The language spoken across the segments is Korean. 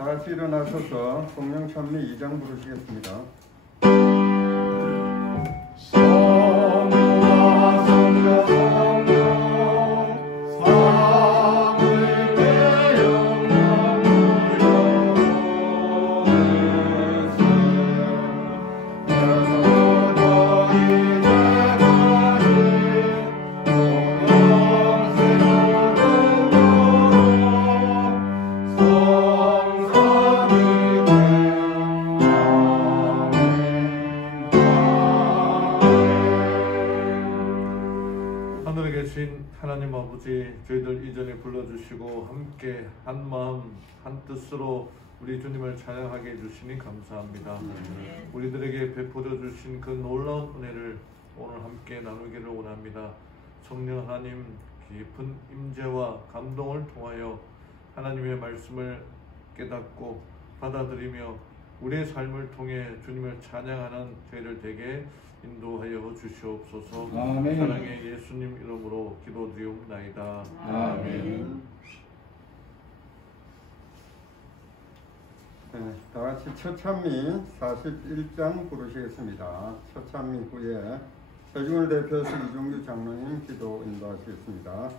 다 같이 일어나셔서 성령 찬미 2장 부르시겠습니다. 하나님 아버지, 저희들 이전에 불러주시고 함께 한마음 한뜻으로 우리 주님을 찬양하게 해주시니 감사합니다. 우리들에게 베풀어 주신 그 놀라운 은혜를 오늘 함께 나누기를 원합니다. 성령 하나님 깊은 임재와 감동을 통하여 하나님의 말씀을 깨닫고 받아들이며 우리의 삶을 통해 주님을 찬양하는 저희들 되게 인도하여 주시옵소서. 아멘. 사랑의 예수님 이름으로 기도드리옵나이다. 아멘. 네, 다 같이 첫 찬미 41장 부르시겠습니다. 첫 찬미 후에 세중을 대표해서 이종규 장로님 기도 인도하시겠습니다.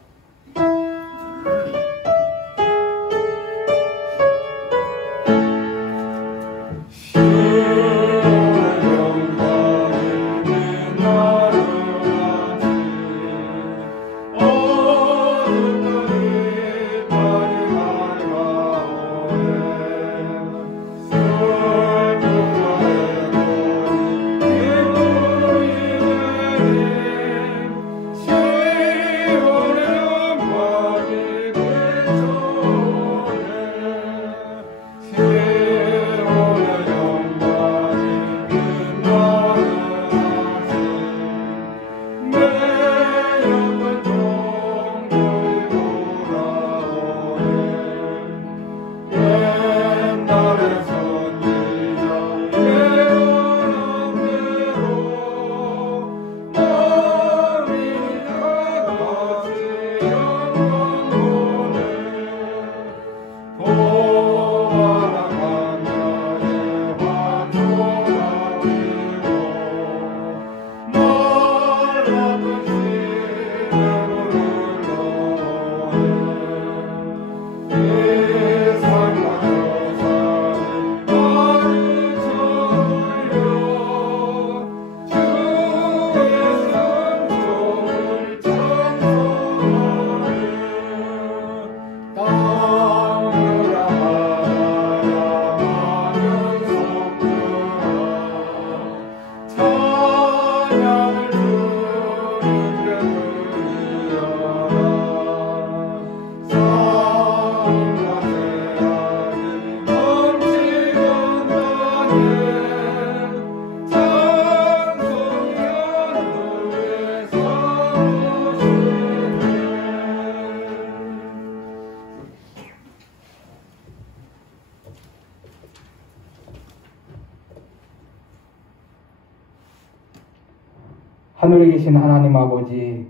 하늘에 계신 하나님 아버지,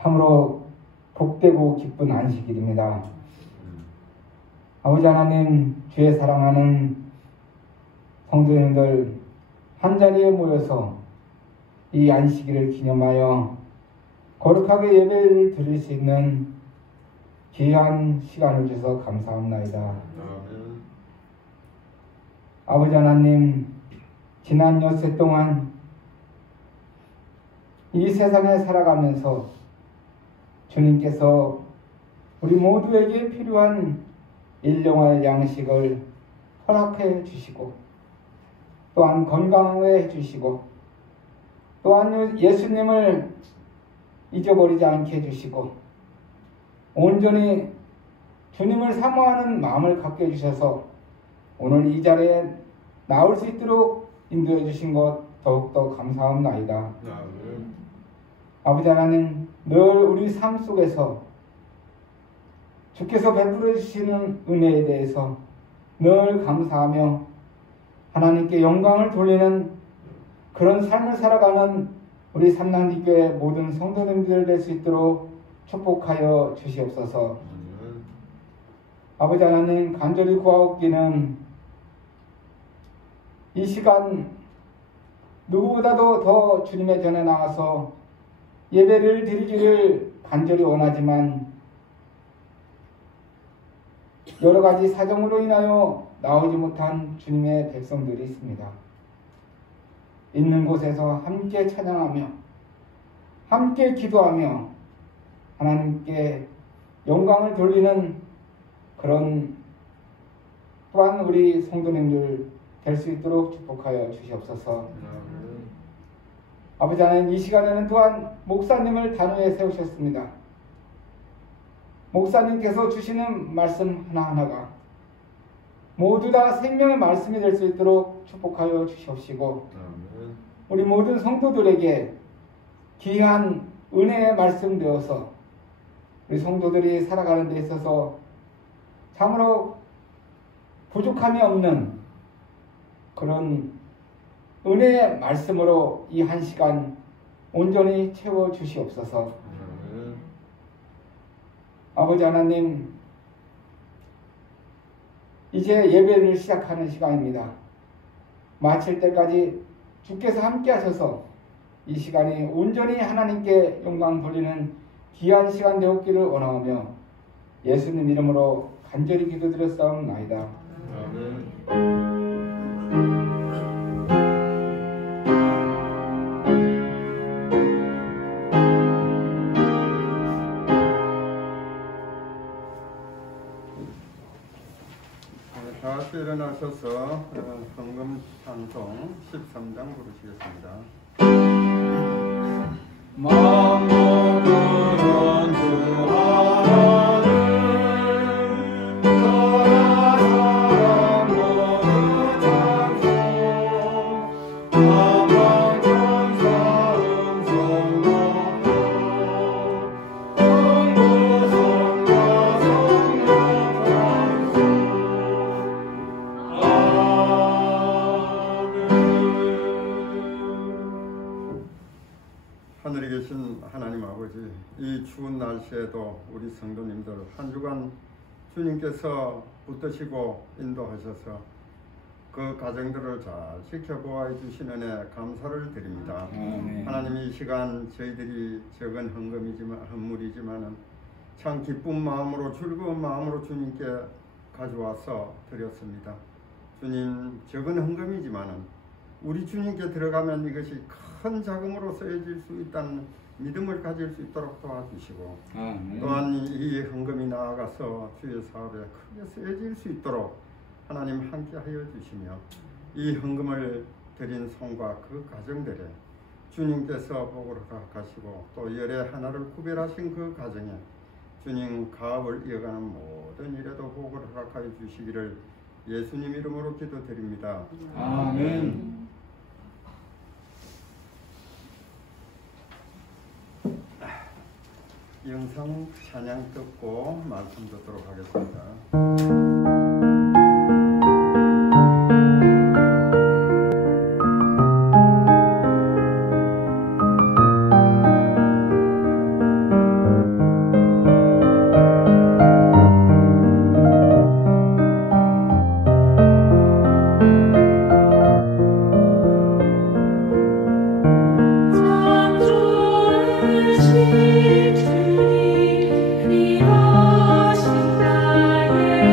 참으로 복되고 기쁜 안식일입니다. 아버지 하나님, 주의 사랑하는 성도님들 한자리에 모여서 이 안식일을 기념하여 거룩하게 예배를 드릴 수 있는 귀한 시간을 주셔서 감사합니다. 아버지 하나님, 지난 엿새 동안 이 세상에 살아가면서 주님께서 우리 모두에게 필요한 일용할 양식을 허락해 주시고 또한 건강하게 해주시고 또한 예수님을 잊어버리지 않게 해주시고 온전히 주님을 사모하는 마음을 갖게 해주셔서 오늘 이 자리에 나올 수 있도록 인도해 주신 것 더욱더 감사합니다. 아버지 하나님, 늘 우리 삶 속에서 주께서 베풀어 주시는 은혜에 대해서 늘 감사하며 하나님께 영광을 돌리는 그런 삶을 살아가는 우리 삼랑기교회 모든 성도님들 될 수 있도록 축복하여 주시옵소서. 아버지 하나님 간절히 구하옵기는 이 시간 누구보다도 더 주님의 전에 나와서 예배를 드리기를 간절히 원하지만 여러 가지 사정으로 인하여 나오지 못한 주님의 백성들이 있습니다. 있는 곳에서 함께 찬양하며 함께 기도하며 하나님께 영광을 돌리는 그런 또한 우리 성도님들 될 수 있도록 축복하여 주시옵소서. 아버지 하나님, 이 시간에는 또한 목사님을 단위에 세우셨습니다. 목사님께서 주시는 말씀 하나하나가 모두 다 생명의 말씀이 될 수 있도록 축복하여 주시옵시고 우리 모든 성도들에게 귀한 은혜의 말씀 되어서 우리 성도들이 살아가는 데 있어서 참으로 부족함이 없는 그런 은혜의 말씀으로 이 한 시간 온전히 채워 주시옵소서. 아버지 하나님, 이제 예배를 시작하는 시간입니다. 마칠 때까지 주께서 함께 하셔서 이 시간이 온전히 하나님께 영광 돌리는 귀한 시간 되었기를 원하오며 예수님 이름으로 간절히 기도드렸사옵나이다. 아멘. 다시 일어나셔서 헌금 찬송 13장 부르시겠습니다. 만국은 주 하나님 천하 사람 모두 찬송 만방천사 음성 높고 성부성자 성령 찬송 하늘에 계신 하나님 아버지, 이 추운 날씨에도 우리 성도님들 한 주간 주님께서 붙드시고 인도하셔서 그 가정들을 잘 지켜보아 주시는 애 감사를 드립니다. 하나님, 이 시간 저희들이 적은 헌물이지만 참 기쁜 마음으로 즐거운 마음으로 주님께 가져와서 드렸습니다. 주님, 적은 헌금이지만 우리 주님께 들어가면 이것이 큰 자금으로 쓰여질 수 있다는 믿음을 가질 수 있도록 도와주시고 또한 이 헌금이 나아가서 주의 사업에 크게 쓰여질 수 있도록 하나님 함께하여 주시며 이 헌금을 드린 손과 그 가정들에 주님께서 복을 허락하시고 또 열의 하나를 구별하신 그 가정에 주님 가업을 이어가는 모든 일에도 복을 허락하여 주시기를 예수님 이름으로 기도드립니다. 아멘. 영상 찬양 듣고 말씀 듣도록 하겠습니다. 주님 귀하신 나의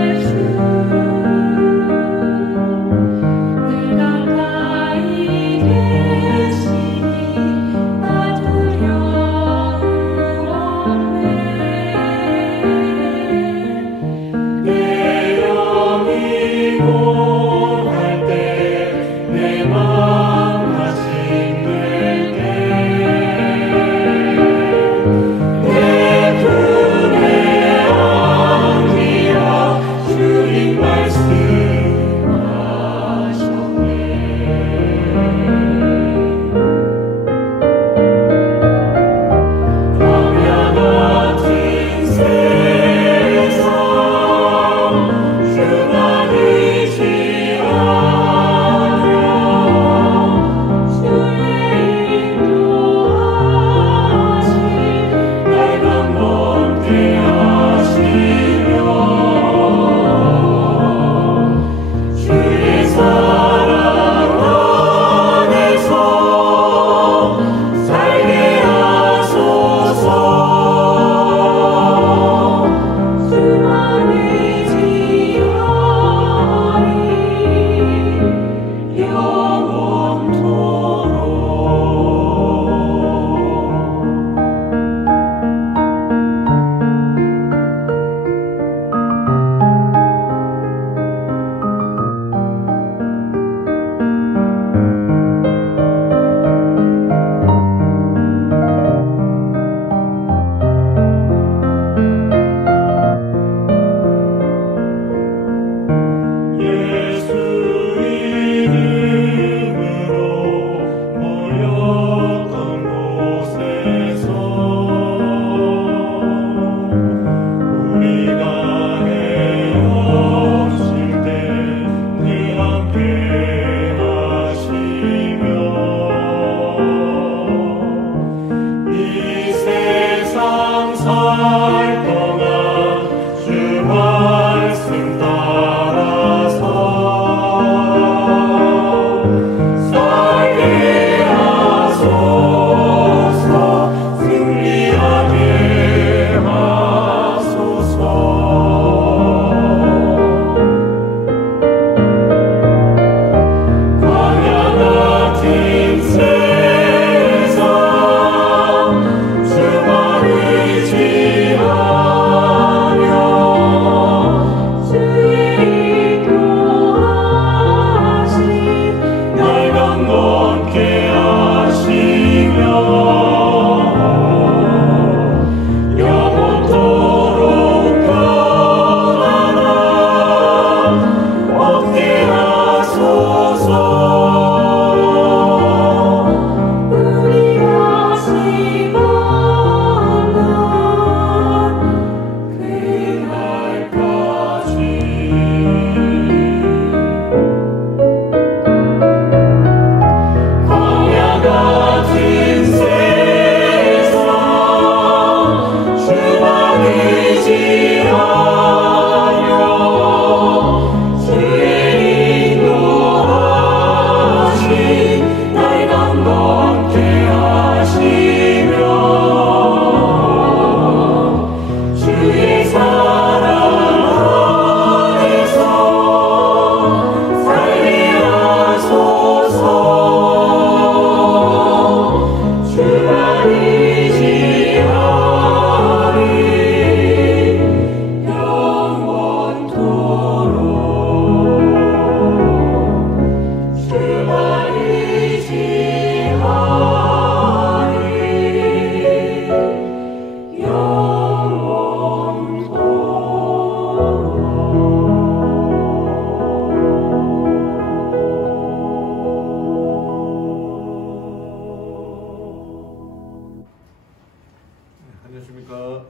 안녕하십니까.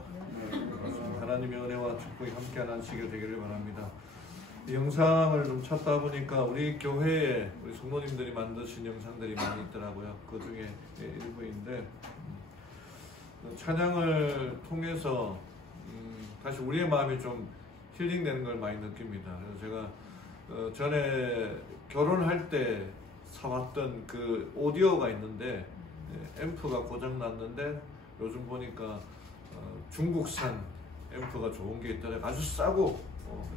하나님의 은혜와 축복이 함께하는 안식일 되기를 바랍니다. 이 영상을 좀 찾다 보니까 우리 교회에 우리 성도님들이 만드신 영상들이 많이 있더라고요. 그 중에 일부인데 찬양을 통해서 다시 우리의 마음이 좀 힐링되는 걸 많이 느낍니다. 그래서 제가 전에 결혼할 때 사왔던 그 오디오가 있는데 앰프가 고장 났는데 요즘 보니까 중국산 앰프가 좋은 게 있더라고요. 아주 싸고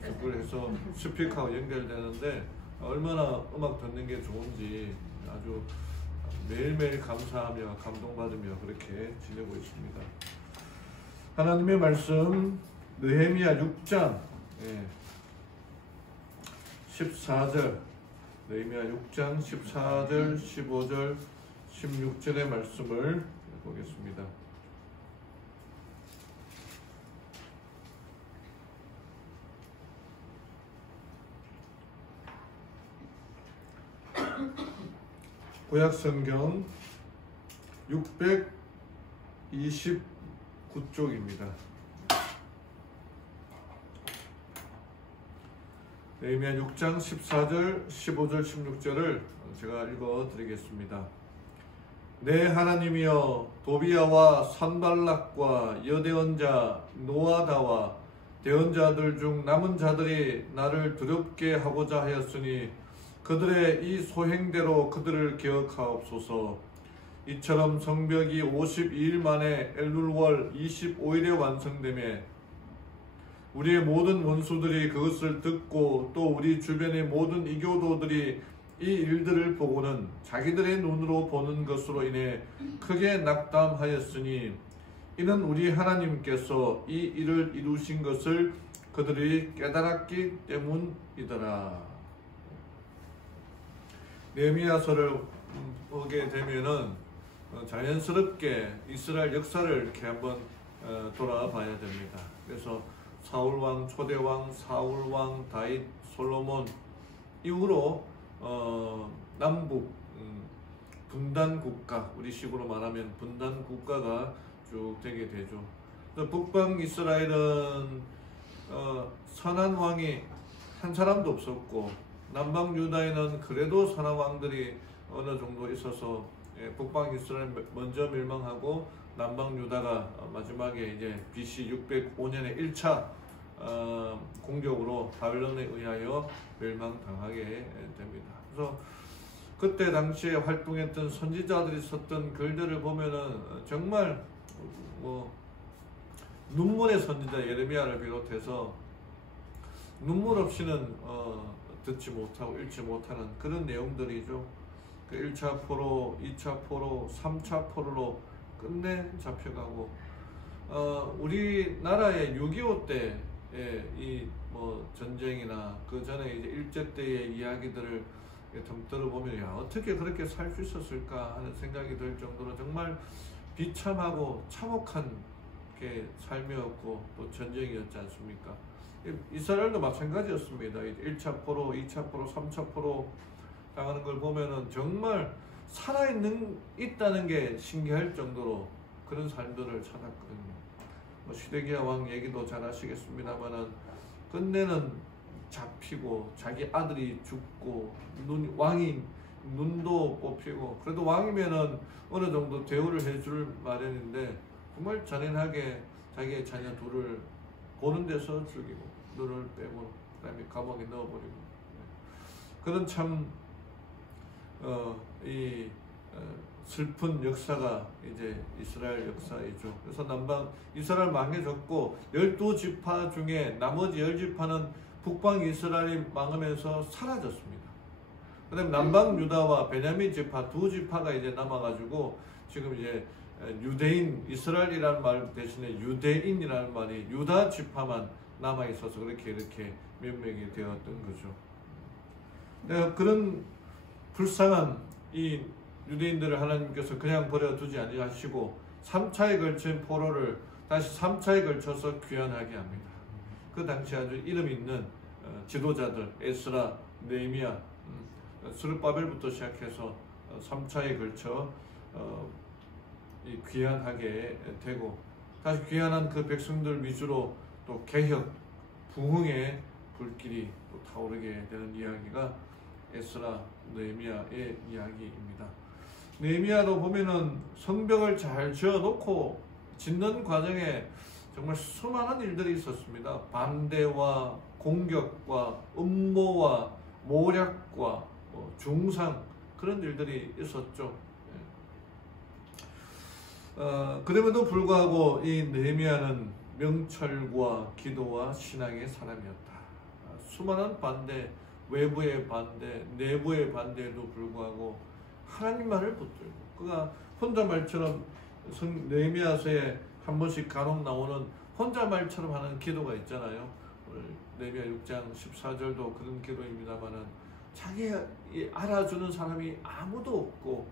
그걸 해서 스피커하고 연결되는데 얼마나 음악 듣는 게 좋은지 아주 매일매일 감사하며 감동받으며 그렇게 지내고 있습니다. 하나님의 말씀 느헤미야 6장 14절 느헤미야 6장 14절 15절 16절의 말씀을 보겠습니다. 구약성경 629쪽입니다. 느헤미야 6장 14절, 15절, 16절을 제가 읽어드리겠습니다. 내 하나님이여 도비야와 산발락과 여대언자 노아다와 대언자들 중 남은 자들이 나를 두렵게 하고자 하였으니 그들의 이 소행대로 그들을 기억하옵소서. 이처럼 성벽이 52일 만에 엘룰월 25일에 완성되며 우리의 모든 원수들이 그것을 듣고 또 우리 주변의 모든 이교도들이 이 일들을 보고는 자기들의 눈으로 보는 것으로 인해 크게 낙담하였으니 이는 우리 하나님께서 이 일을 이루신 것을 그들이 깨달았기 때문이더라. 느헤미야서를 보게 되면은 자연스럽게 이스라엘 역사를 이렇게 한번 돌아봐야 됩니다. 그래서 사울왕, 초대왕, 사울왕, 다윗, 솔로몬 이후로 남북 분단 국가, 우리식으로 말하면 분단 국가가 쭉 되게 되죠. 북방 이스라엘은 선한 왕이 한 사람도 없었고 남방 유다에는 그래도 선한 왕들이 어느 정도 있어서 북방 이스라엘 먼저 멸망하고 남방 유다가 마지막에 이제 BC 605년에 1차 공격으로 바벨론에 의하여 멸망당하게 됩니다. 그래서 그때 당시에 활동했던 선지자들이 썼던 글들을 보면은 정말 눈물의 선지자 예레미야를 비롯해서 눈물 없이는 듣지 못하고 읽지 못하는 그런 내용들이죠. 그 1차 포로, 2차 포로, 3차 포로로 끝내 잡혀가고 우리나라의 6.25 때의 이 전쟁이나 그 전에 이제 일제 때의 이야기들을 덤떠러 보면 야 어떻게 그렇게 살 수 있었을까 하는 생각이 들 정도로 정말 비참하고 참혹한 게 삶이었고 또 전쟁이었지 않습니까? 이스라엘도 마찬가지였습니다. 1차 포로, 2차 포로, 3차 포로 당하는 걸 보면은 정말 있다는 게 신기할 정도로 그런 삶들을 찾았거든요. 뭐 시드기야 왕 얘기도 잘 아시겠습니다만은 끝내는 잡히고 자기 아들이 죽고 왕이 눈도 뽑히고 그래도 왕이면은 어느 정도 대우를 해줄 마련인데 정말 잔인하게 자기의 자녀 둘을 보는 데서 죽이고 눈을 빼고 그다음에 감옥에 넣어버리고 그런 참 슬픈 역사가 이제 이스라엘 역사이죠. 그래서 이스라엘 망해졌고 12지파 중에 나머지 10지파는 북방 이스라엘이 망하면서 사라졌습니다. 그 다음에 남방 유다와 베냐민 지파 두 지파가 이제 남아가지고 지금 이제 유대인, 이스라엘이라는 말 대신에 유대인이라는 말이 유다 지파만 남아있어서 이렇게 몇 명이 되었던 거죠. 그런 불쌍한 이 유대인들을 하나님께서 그냥 버려두지 아니하시고 3차에 걸친 포로를 다시 3차에 걸쳐서 귀환하게 합니다. 그 당시 아주 이름 있는 지도자들 에스라, 느헤미야, 스룹바벨부터 시작해서 3차에 걸쳐 귀환하게 되고 다시 귀환한 그 백성들 위주로 또 개혁, 부흥의 불길이 또 타오르게 되는 이야기가 에스라, 느헤미야의 이야기입니다. 느헤미야도 보면은 성벽을 잘 지어놓고 짓는 과정에 정말 수많은 일들이 있었습니다. 반대와 공격과 음모와 모략과 중상 그런 일들이 있었죠. 그럼에도 불구하고 이 느헤미야는 명철과 기도와 신앙의 사람이었다. 수많은 반대, 외부의 반대, 내부의 반대에도 불구하고 하나님 말을 붙들고 그가 혼자 말처럼 느헤미야서에 한 번씩 간혹 나오는 혼자 말처럼 하는 기도가 있잖아요. 느헤미야 6장 14절도 그런 기도입니다만은 자기 알아주는 사람이 아무도 없고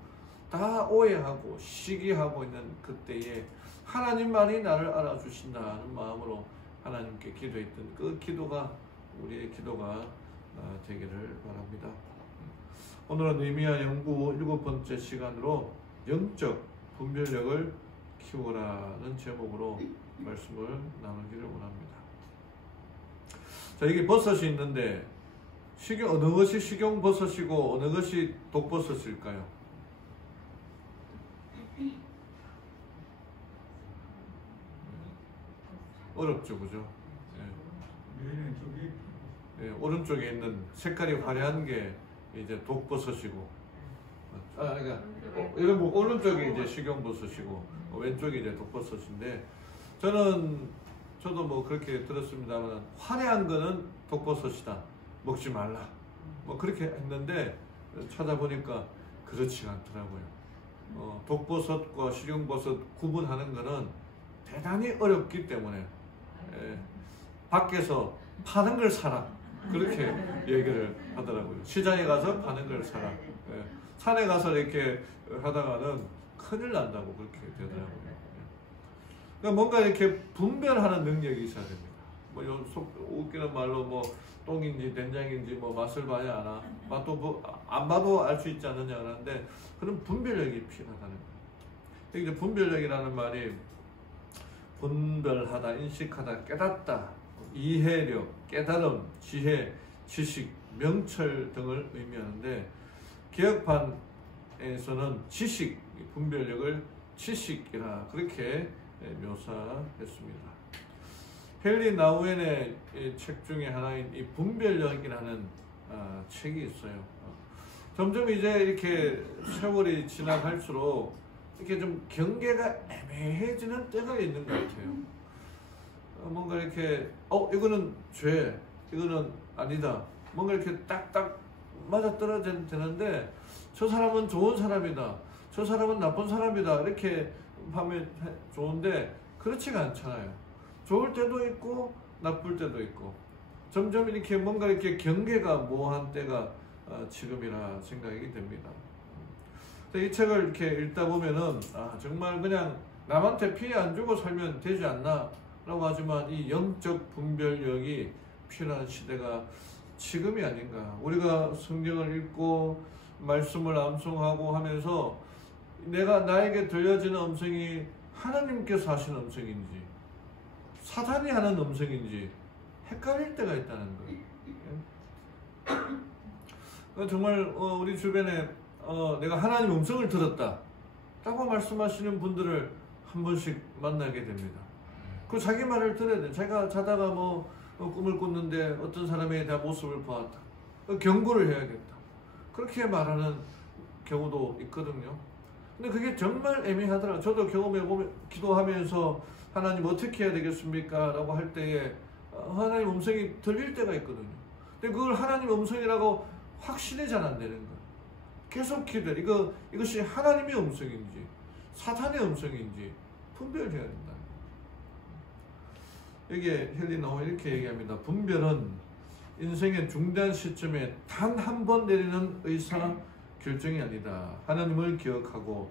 다 오해하고 시기하고 있는 그때에 하나님만이 나를 알아주신다는 마음으로 하나님께 기도했던 그 기도가 우리의 기도가 되기를 바랍니다. 오늘은 느헤미야 연구 7번째 시간으로 영적 분별력을 키우라는 제목으로 말씀을 나누기를 원합니다. 자, 이게 버섯이 있는데 어느 것이 식용버섯이고 어느 것이 독버섯일까요? 어렵죠, 그죠? 오른쪽에 있는 색깔이 화려한 게 이제 독버섯이고, 그러니까 이건 뭐 오른쪽이 이제 식용버섯이고 왼쪽이 이제 독버섯인데 저도 뭐 그렇게 들었습니다만 화려한 거는 독버섯이다, 먹지 말라, 뭐 그렇게 했는데 찾아보니까 그렇지가 않더라고요. 독버섯과 식용버섯 구분하는 거는 대단히 어렵기 때문에 밖에서 파는 걸 사라 그렇게 얘기를 하더라고요. 시장에 가서 파는 걸 사라. 산에 가서 이렇게 하다가는 큰일 난다고 그렇게 되더라고요. 그러니까 뭔가 이렇게 분별하는 능력이 있어야 됩니다. 뭐 웃기는 말로 뭐 똥인지 된장인지 뭐 맛을 봐야 아나, 맛도 뭐 안 봐도 알 수 있지 않느냐 하는데 그런 분별력이 필요하다는 거예요. 이제 분별력이라는 말이 분별하다, 인식하다, 깨닫다, 이해력, 깨달음, 지혜, 지식, 명철 등을 의미하는데 개혁판에서는 지식, 분별력을 지식이라 그렇게 묘사했습니다. 헨리 나우엔의 책 중에 하나인 이 분별력이라는 책이 있어요. 점점 이제 이렇게 세월이 지나갈수록 이렇게 좀 경계가 애매해지는 때가 있는 것 같아요. 뭔가 이렇게 이거는 죄, 이거는 아니다. 뭔가 이렇게 딱딱 맞아떨어져야 되는데 저 사람은 좋은 사람이다, 저 사람은 나쁜 사람이다 이렇게 하면 좋은데 그렇지가 않잖아요. 좋을 때도 있고 나쁠 때도 있고 점점 이렇게 뭔가 이렇게 경계가 모호한 때가 지금이라 생각이 됩니다. 이 책을 이렇게 읽다 보면은 정말 그냥 남한테 피해 안 주고 살면 되지 않나 라고 하지만 이 영적 분별력이 필요한 시대가 지금이 아닌가. 우리가 성경을 읽고 말씀을 암송하고 하면서 나에게 들려지는 음성이 하나님께서 하시는 음성인지 사탄이 하는 음성인지 헷갈릴 때가 있다는 거예요. 정말 우리 주변에 내가 하나님 음성을 들었다 라고 말씀하시는 분들을 한 번씩 만나게 됩니다. 그 자기 말을 들어야 돼. 자기가 자다가 꿈을 꿨는데 어떤 사람에 대한 모습을 보았다. 경고를 해야겠다. 그렇게 말하는 경우도 있거든요. 근데 그게 정말 애매하더라. 저도 경험해보면 기도하면서 하나님 어떻게 해야 되겠습니까? 라고 할 때에 하나님 음성이 들릴 때가 있거든요. 근데 그걸 하나님 음성이라고 확신이 잘 안 되는 거예요. 계속 기도해. 이것이 하나님의 음성인지 사탄의 음성인지 분별해야 된다. 여기에 헨리 나우먼 이렇게 얘기합니다. 분별은 인생의 중대한 시점에 단 한 번 내리는 의사 결정이 아니다. 하나님을 기억하고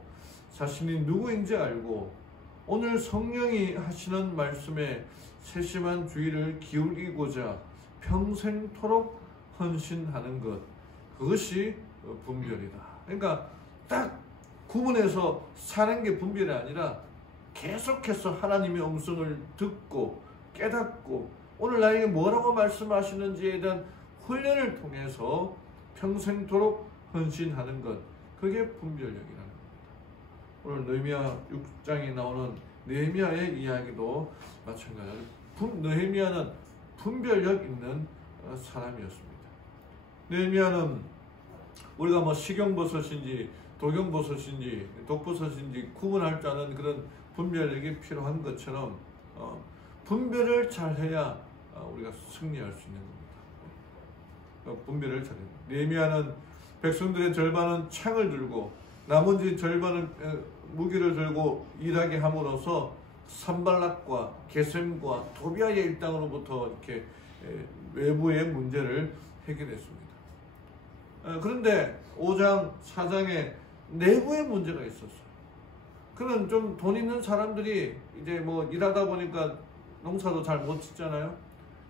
자신이 누구인지 알고 오늘 성령이 하시는 말씀에 세심한 주의를 기울이고자 평생토록 헌신하는 것, 그것이 분별이다. 그러니까 딱 구분해서 사는 게 분별이 아니라 계속해서 하나님의 음성을 듣고 깨닫고 오늘 나에게 뭐라고 말씀하시는지에 대한 훈련을 통해서 평생토록 헌신하는 것, 그게 분별력이라는 겁니다. 오늘 느헤미야 6장에 나오는 느헤미야의 이야기도 마찬가지로 느헤미야는 분별력 있는 사람이었습니다. 느헤미야는 우리가 식용버섯인지 독용버섯인지 독버섯인지 구분할 줄 아는 그런 분별력이 필요한 것처럼 분별을 잘해야 우리가 승리할 수 있는 겁니다. 분별을 잘해야 됩니다. 느헤미야는 백성들의 절반은 창을 들고 나머지 절반은 무기를 들고 일하게 함으로써 산발락과 게셈과 도비아의 일당으로부터 이렇게 외부의 문제를 해결했습니다. 그런데 5장, 4장에 내부의 문제가 있었어요. 그는 좀 돈 있는 사람들이 이제 일하다 보니까 농사도 잘 못 짓잖아요.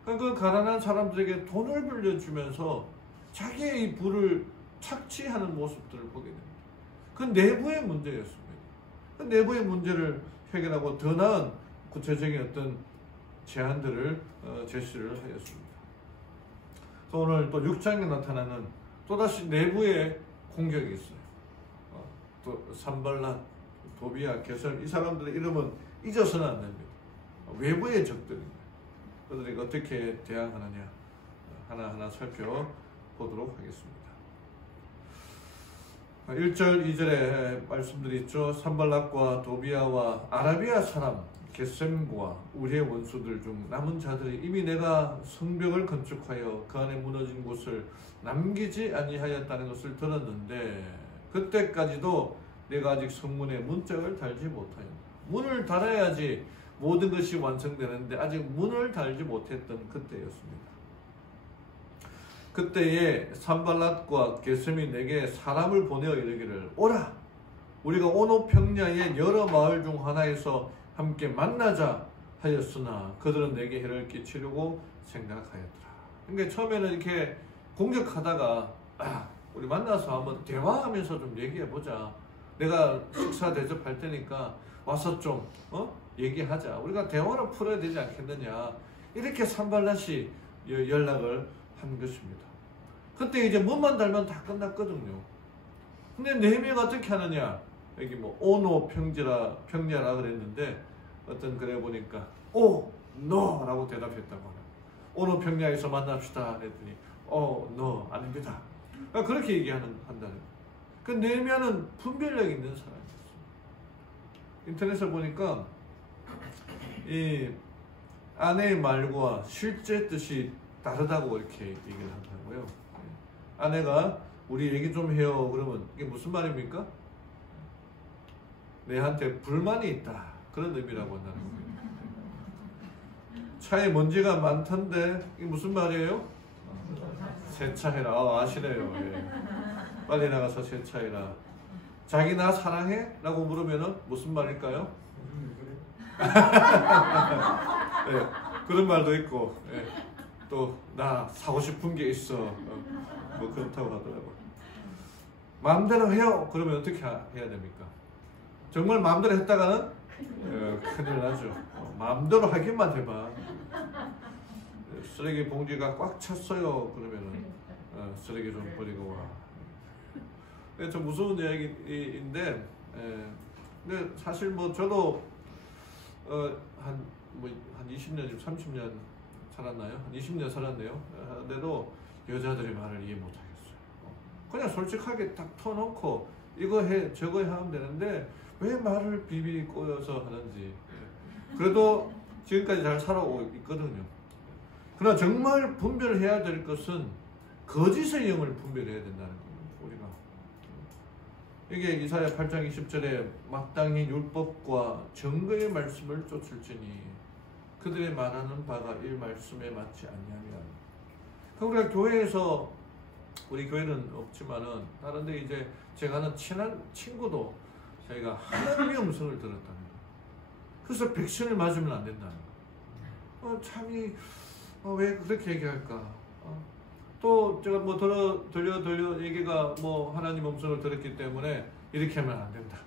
그 가난한 사람들에게 돈을 빌려주면서 자기의 이 부를 착취하는 모습들을 보게 됩니다. 그 내부의 문제였습니다. 그 내부의 문제를 해결하고 더 나은 구체적인 어떤 제안들을 제시를 하였습니다. 오늘 또 6장에 나타나는 또다시 내부의 공격이 있어요. 또 산발락, 도비아, 게셈, 이 사람들의 이름은 잊어서는 안 됩니다. 외부의 적들입니다. 그들에게 어떻게 대항하느냐 하나하나 살펴보도록 하겠습니다. 1절, 2절에 말씀드렸죠. 산발락과 도비아와 아라비아 사람 게셈과 우리의 원수들 중 남은 자들이 이미 내가 성벽을 건축하여 그 안에 무너진 곳을 남기지 아니하였다는 것을 들었는데 그때까지도 내가 아직 성문에 문짝을 달지 못하였다. 문을 달아야지 모든 것이 완성되는데 아직 문을 달지 못했던 그때였습니다. 그때에 산발락과 게셈이 내게 사람을 보내어 이르기를 오라 우리가 오노 평야의 여러 마을 중 하나에서 함께 만나자 하였으나 그들은 내게 해를 끼치려고 생각하였더라. 그러니까 처음에는 이렇게 공격하다가 우리 만나서 한번 대화하면서 좀 얘기해보자. 내가 식사 대접할 테니까 와서 좀 얘기하자. 우리가 대화로 풀어야 되지 않겠느냐. 이렇게 산발락이 연락을 한 것입니다. 그때 이제 문만 달면 다 끝났거든요. 근데 느헤미야가 어떻게 하느냐. 여기 오노 평야라 그랬는데 어떤 글에 보니까 노 라고 대답했다고 하네요. 오노 평야에서 만납시다 그랬더니 노 아닙니다. 그렇게 얘기한다는 거예요. 그 느헤미야는 분별력 있는 사람이었어요. 인터넷에 보니까 이 아내의 말과 실제 뜻이 다르다고 이렇게 얘기를 한다고요. 아내가 우리 얘기 좀 해요. 그러면 이게 무슨 말입니까? 내한테 불만이 있다. 그런 의미라고 한다는 겁니다. 차에 먼지가 많던데 이게 무슨 말이에요? 세차해라. 아시네요. 예. 빨리 나가서 세차해라. 자기 나 사랑해? 라고 물으면은 무슨 말일까요? 예, 그런 말도 있고, 예, 또 나 사고 싶은 게 있어. 뭐 그렇다고 하더라고요. 마음대로 해요. 그러면 어떻게 해야 됩니까? 정말 마음대로 했다가는 큰일 나죠. 마음대로 하기만 해봐. 쓰레기 봉지가 꽉 찼어요. 그러면은 쓰레기 좀 버리고 와. 좀 무서운 이야기인데, 근데 사실 뭐 저도 한 20년, 30년 살았나요? 한 20년 살았네요. 근데도 여자들의 말을 이해 못 하겠어요. 그냥 솔직하게 딱 터놓고 이거 해, 저거 해 하면 되는데 왜 말을 비비 꼬여서 하는지. 그래도 지금까지 잘 살아오고 있거든요. 그러나 정말 분별해야 될 것은 거짓의 영을 분별해야 된다는 겁니다. 우리가. 이게 이사야 8장 20절에 마땅히 율법과 정의의 말씀을 쫓을지니 그들의 말하는 바가 이 말씀에 맞지 않냐면. 우리가 교회에서, 우리 교회는 없지만은 다른 데 이제 제가 아는 친한 친구도 자기가 하나님의 음성을 들었다는 거예요. 그래서 백신을 맞으면 안 된다는 거예요. 참이 왜 그렇게 얘기할까? 또 제가 뭐 들려 얘기가 뭐 하나님 음성을 들었기 때문에 이렇게 하면 안 된다,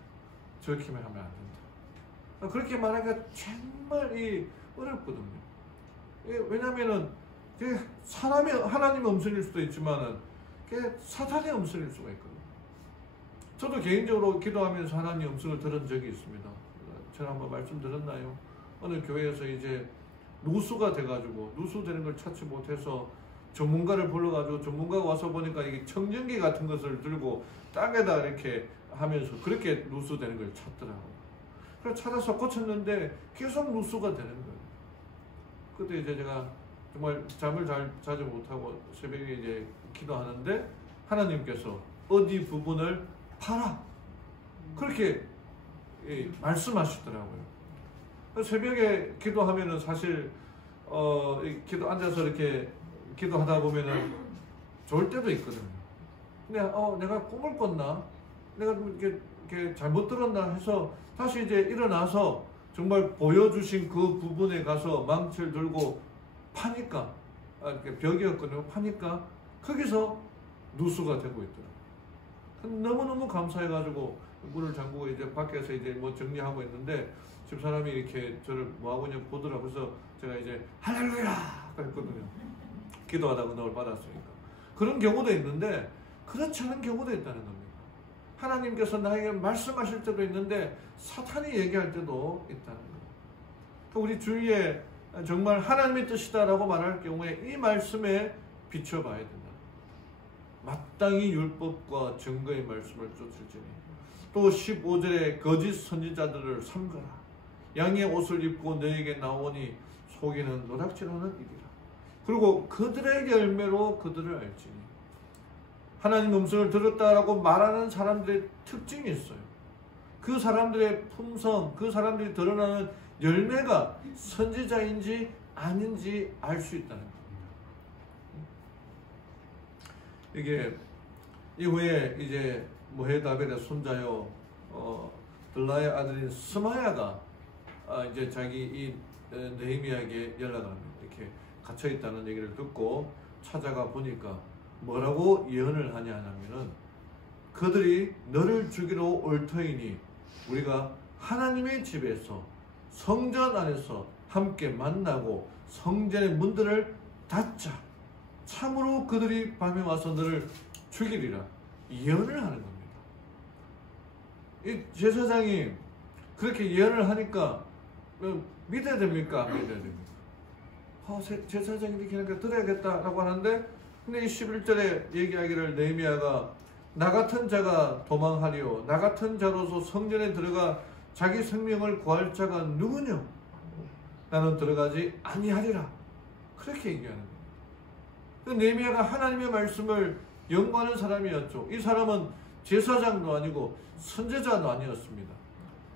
저렇게 하면 안 된다. 그렇게 말하기가 정말 어렵거든요. 왜냐면은 사람의 하나님 음성일 수도 있지만은 사탄의 음성일 수가 있거든요. 저도 개인적으로 기도하면서 하나님 음성을 들은 적이 있습니다. 제가 한번 말씀드렸나요? 어느 교회에서 이제 누수가 돼가지고 누수되는 걸 찾지 못해서 전문가를 불러가지고 전문가가 와서 보니까 이게 청정기 같은 것을 들고 땅에다 이렇게 하면서 그렇게 누수되는 걸 찾더라고요. 그래서 찾아서 고쳤는데 계속 누수가 되는 거예요. 그때 이제 제가 정말 잠을 자지 못하고 새벽에 이제 기도하는데 하나님께서 어디 부분을 파라, 그렇게 말씀하시더라고요. 새벽에 기도하면은 사실 앉아서 이렇게 기도하다 보면은 좋을 때도 있거든요. 근데 내가 꿈을 꿨나? 내가 이렇게 잘못 들었나 해서 다시 이제 일어나서 정말 보여주신 그 부분에 가서 망치를 들고 파니까, 벽이었거든요. 파니까 거기서 누수가 되고 있더라고요. 너무너무 감사해가지고 문을 잠그고 이제 밖에서 이제 뭐 정리하고 있는데 집사람이 이렇게 저를 뭐하고 있냐고 보더라고요. 그래서 제가 이제 할렐루야 그랬거든요. 기도하다가 은혜를 받았으니까. 그런 경우도 있는데 그렇지 않은 경우도 있다는 겁니다. 하나님께서 나에게 말씀하실 때도 있는데 사탄이 얘기할 때도 있다는 거예요. 우리 주위에 정말 하나님의 뜻이다라고 말할 경우에 이 말씀에 비춰봐야 된다. 마땅히 율법과 증거의 말씀을 쫓을지니. 또 15절에 거짓 선지자들을 삼가라. 양의 옷을 입고 너에게 나오니 속이는 노략질하는 일이라. 그리고 그들의 열매로 그들을 알지니. 하나님 음성을 들었다라고 말하는 사람들의 특징이 있어요. 그 사람들의 품성, 그 사람들이 드러나는 열매가 선지자인지 아닌지 알 수 있다는 겁니다. 이게 이후에 이제 모헤다벨의 손자요 들라의 아들인 스마야가 이제 자기 이 느헤미야에게 연락을 합니다. 이렇게 갇혀 있다는 얘기를 듣고 찾아가 보니까 뭐라고 예언을 하냐 하면은 그들이 너를 죽이러 올 터이니 우리가 하나님의 집에서 성전 안에서 함께 만나고 성전의 문들을 닫자. 참으로 그들이 밤에 와서 너를 죽이리라. 예언을 하는 겁니다. 이 제사장이 그렇게 예언을 하니까 믿어야 됩니까? 안 믿어야 됩니까? 제사장이 이렇게 하니까 들어야겠다라고 하는데, 근데 이 11절에 얘기하기를 느헤미야가 나 같은 자가 도망하리요 나 같은 자로서 성전에 들어가 자기 생명을 구할 자가 누구냐? 나는 들어가지 아니하리라. 그렇게 얘기하는 거예요. 느헤미야가 하나님의 말씀을 연구하는 사람이었죠. 이 사람은 제사장도 아니고 선제자도 아니었습니다.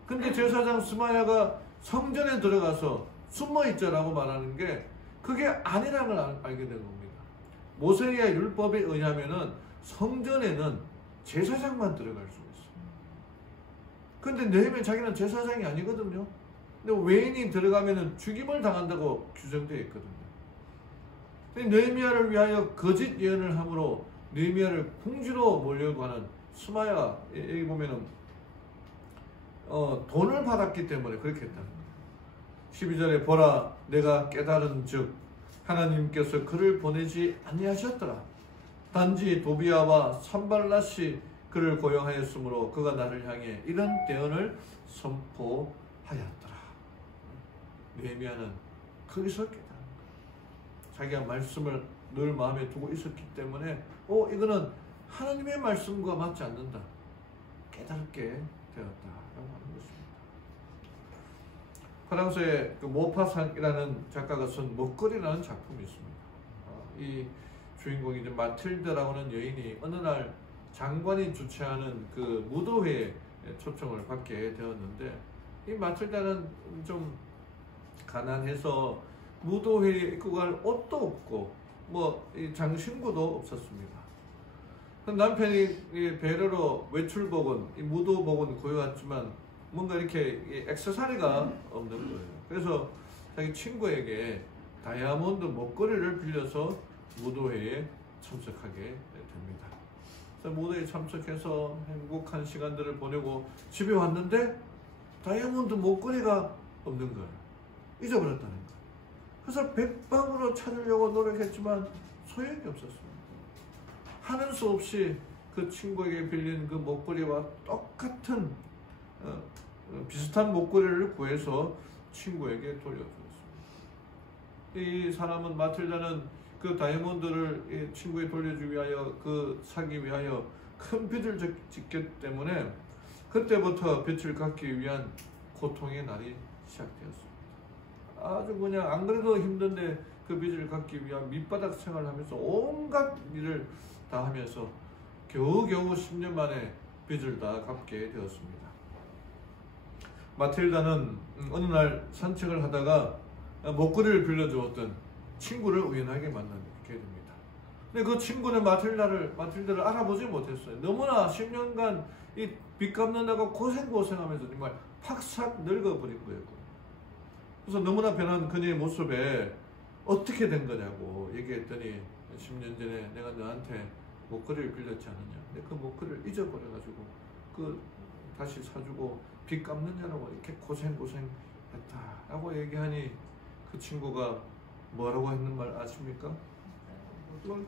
근데 제사장 스마야가 성전에 들어가서 숨어 있자라고 말하는 게 그게 아니라는 걸 알게 된 겁니다. 모세의 율법에 의하면은 성전에는 제사장만 들어갈 수가 있어요. 근데 느헤미야 자기는 제사장이 아니거든요. 근데 외인이 들어가면은 죽임을 당한다고 규정되어 있거든요. 느헤미야를 위하여 거짓 예언을 함으로 느헤미야를 궁지로 몰려고 하는 스마야, 여기 보면은 돈을 받았기 때문에 그렇게 했다는 거예요. 12절에 보라 내가 깨달은 즉 하나님께서 그를 보내지 아니하셨더라. 단지 도비아와 산발랏이 그를 고용하였으므로 그가 나를 향해 이런 대언을 선포하였더라. 느헤미야는 거기서 깨달은 거예요. 자기가 말씀을 늘 마음에 두고 있었기 때문에 이거는 하나님의 말씀과 맞지 않는다. 깨닫게 되었다라고 하는 것입니다. 프랑스의 그 모파상이라는 작가가 쓴 먹거리라는 작품이 있습니다. 이 주인공이 이제 마틸드라고 하는 여인이 어느 날 장관이 주최하는 그 무도회에 초청을 받게 되었는데, 이 마틸다는 좀 가난해서 무도회에 입고 갈 옷도 없고 이 장신구도 없었습니다. 남편이 배려로 외출복은, 이 무도복은 구해왔지만 뭔가 이렇게 액세서리가 없는 거예요. 그래서 자기 친구에게 다이아몬드 목걸이를 빌려서 무도회에 참석하게 됩니다. 그래서 무도회에 참석해서 행복한 시간들을 보내고 집에 왔는데 다이아몬드 목걸이가 없는 거예요. 잊어버렸다는 거예요. 그래서 백방으로 찾으려고 노력했지만 소용이 없었습니다. 하는 수 없이 그 친구에게 빌린 그 목걸이와 똑같은 비슷한 목걸이를 구해서 친구에게 돌려주었습니다. 이 사람은, 마틸다는 그 다이아몬드를 친구에 돌려주기 위하여, 사기 위하여 큰 빚을 짓기 때문에 그때부터 빚을 갚기 위한 고통의 날이 시작되었습니다. 아주 그냥 안 그래도 힘든데 그 빚을 갚기 위한 밑바닥 생활을 하면서 온갖 일을 다 하면서 겨우겨우 10년 만에 빚을 다 갚게 되었습니다. 마틸다는 어느 날 산책을 하다가 목걸이를 빌려주었던 친구를 우연하게 만나게 됩니다. 근데 그 친구는 마틸다를 알아보지 못했어요. 너무나 10년간 이 빚 갚는다고 고생하면서 정말 팍삭 늙어버린 거예요. 그래서 너무나 변한 그녀의 모습에 어떻게 된 거냐고 얘기했더니, 10년 전에 내가 너한테 목걸이를 빌렸지 않느냐. 근데 그 목걸이를 잊어버려가지고 다시 사주고 빚 갚느냐라고 이렇게 고생했다라고 얘기하니, 그 친구가 뭐라고 했는 말 아십니까?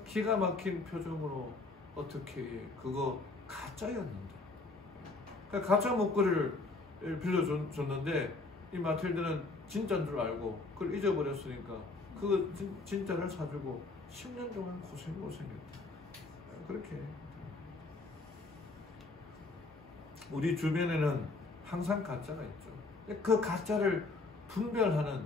기가 막힌 표정으로 어떻게 그거 가짜였는데, 그러니까 가짜 목걸이를 빌려줬는데 이 마틸드는 진짜인 줄 알고 그걸 잊어버렸으니까 그 진짜를 사주고 10년 동안 고생했다. 그렇게 우리 주변에는 항상 가짜가 있죠. 그 가짜를 분별하는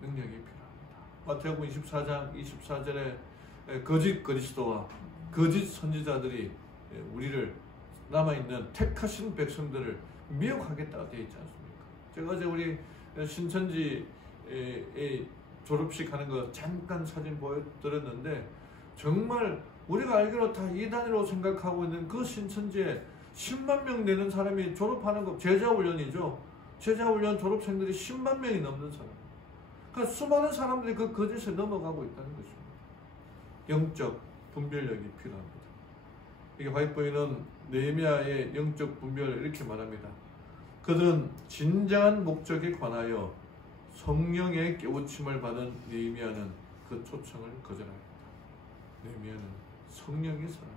능력이 필요합니다. 마태복음 24장 24절에 거짓 그리스도와 거짓 선지자들이 우리를, 남아있는 택하신 백성들을 미혹하겠다고 되어 있지 않습니까? 제가 어제 우리 신천지 졸업식 하는 거 잠깐 사진 보여드렸는데, 정말 우리가 알기로 다 이단이라고 생각하고 있는 그 신천지에 10만 명 되는 사람이 졸업하는 거, 제자훈련이죠. 제자훈련 졸업생들이 10만 명이 넘는 사람. 그러니까 수많은 사람들이 그 거짓에 넘어가고 있다는 것입니다. 영적 분별력이 필요합니다. 이게 화이트보이는 느헤미야의 영적 분별을 이렇게 말합니다. 그들은 진정한 목적에 관하여 성령의 깨우침을 받은 느헤미야는 그 초청을 거절합니다. 느헤미야는 성령이 살아났어요.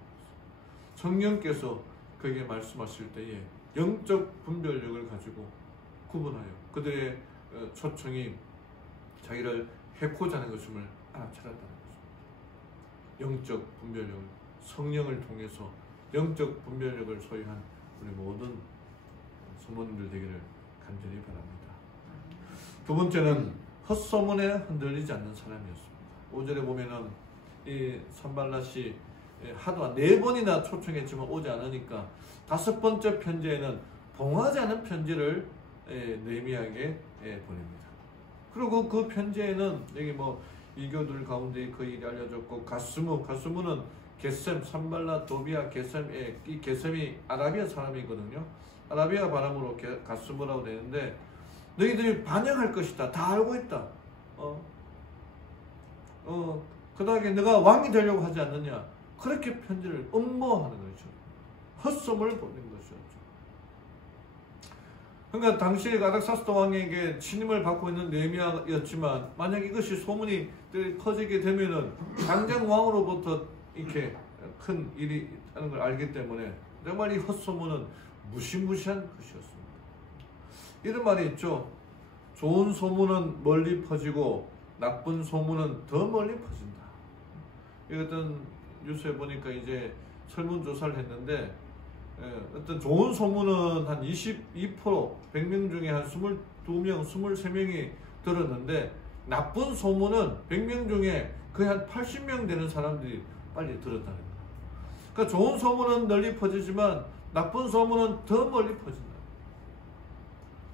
성령께서 그에게 말씀하실 때에 영적 분별력을 가지고 구분하여 그들의 초청이 자기를 해코자 하는 것임을 알아차렸다는 것입니다. 영적 분별력을, 성령을 통해서 영적 분별력을 소유한 우리 모든 성도님들 되기를 간절히 바랍니다. 두 번째는 헛소문에 흔들리지 않는 사람이었습니다. 5절에 보면은 이 산발랏이 하도 4번이나 초청했지만 오지 않으니까 5번째 편지에는 봉하지 않은 편지를 느헤미야에게 보냅니다. 그리고 그 편지에는 여기 이교들 가운데 그 일이 알려졌고, 가스무는 게셈, 산발라, 도비아, 게셈의 이 게셈이 아라비아 사람이거든요. 아라비아 바람으로 가스무라고 되는데, 너희들이 반역할 것이다. 다 알고 있다. 그다음에 너가 왕이 되려고 하지 않느냐. 그렇게 편지를 음모하는 거죠. 헛소문을 보낸 것이었죠. 그러니까 당시 아닥사스다 왕에게 친임을 받고 있는 느헤미야였지만, 만약 이것이 소문이 퍼지게 되면은 당장 왕으로부터 이렇게 큰 일이 있다는 걸 알기 때문에 정말 이 헛소문은 무시무시한 것이었습니다. 이런 말이 있죠. 좋은 소문은 멀리 퍼지고 나쁜 소문은 더 멀리 퍼진다. 어떤 뉴스에 보니까 이제 설문조사를 했는데, 어떤 좋은 소문은 한 22%, 100명 중에 한 22명, 23명이 들었는데, 나쁜 소문은 100명 중에 거의 한 80명 되는 사람들이 빨리 들었다는 거예요. 그러니까 좋은 소문은 널리 퍼지지만 나쁜 소문은 더 멀리 퍼진다.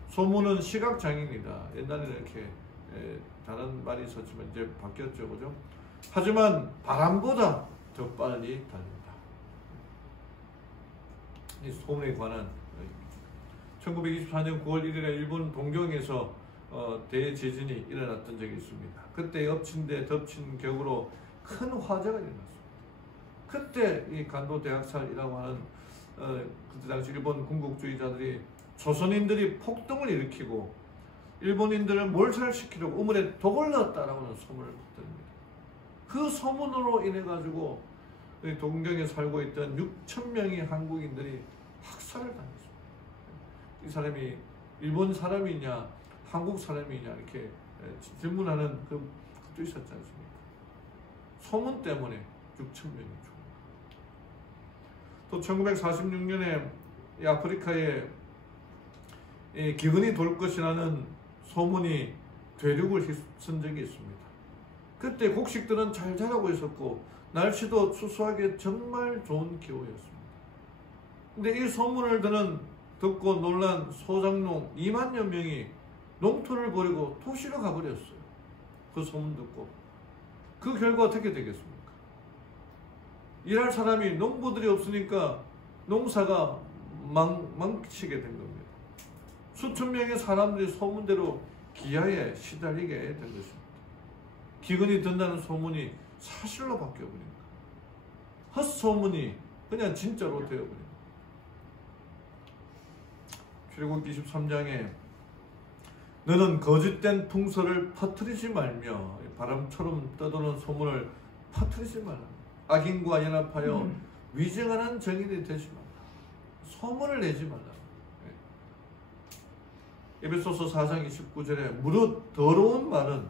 소문은 시각장애입니다. 옛날에는 이렇게 다른 말이 있었지만 이제 바뀌었죠, 그죠? 하지만 바람보다 더 빨리 달린다. 이 소문에 관한 1924년 9월 1일에 일본 동경에서 대지진이 일어났던 적이 있습니다. 그때 덮친 격으로 큰 화재가 일어났습니다. 그때 이 간도 대학살이라고 하는 그때 당시 일본 군국주의자들이 조선인들이 폭동을 일으키고 일본인들을 몰살시키려고 우물에 독을 넣었다라고 하는 소문을 퍼뜨립니다. 그 소문으로 인해 가지고 동경에 살고 있던 6,000명의 한국인들이 학살을 당했습니다. 이 사람이 일본 사람이냐 한국 사람이냐 이렇게 질문하는 그것도 있었지 않습니까? 소문 때문에 6,000명이 죽은 거예요. 또 1946년에 이 아프리카에 기근이 돌 것이라는 소문이 대륙을 휩쓴 적이 있습니다. 그때 곡식들은 잘 자라고 있었고 날씨도 수수하게 정말 좋은 기후였습니다. 근데 이 소문을 듣고 놀란 소작농 2만여 명이 농토를 버리고 도시로 가버렸어요. 그 소문 듣고. 그 결과 어떻게 되겠습니까? 일할 사람이 농부들이 없으니까 농사가 망치게 된 겁니다. 수천 명의 사람들이 소문대로 기아에 시달리게 된 것입니다. 기근이 든다는 소문이 사실로 바뀌어버린 거예요. 헛소문이 그냥 진짜로 되어버린 거예요. 출애굽 23장에 너는 거짓된 풍설을 퍼뜨리지 말며 바람처럼 떠도는 소문을 퍼뜨리지 말라. 악인과 연합하여 위증하는 정인이 되지 말라. 소문을 내지 말라. 에베소서 4장 29절에 무릇 더러운 말은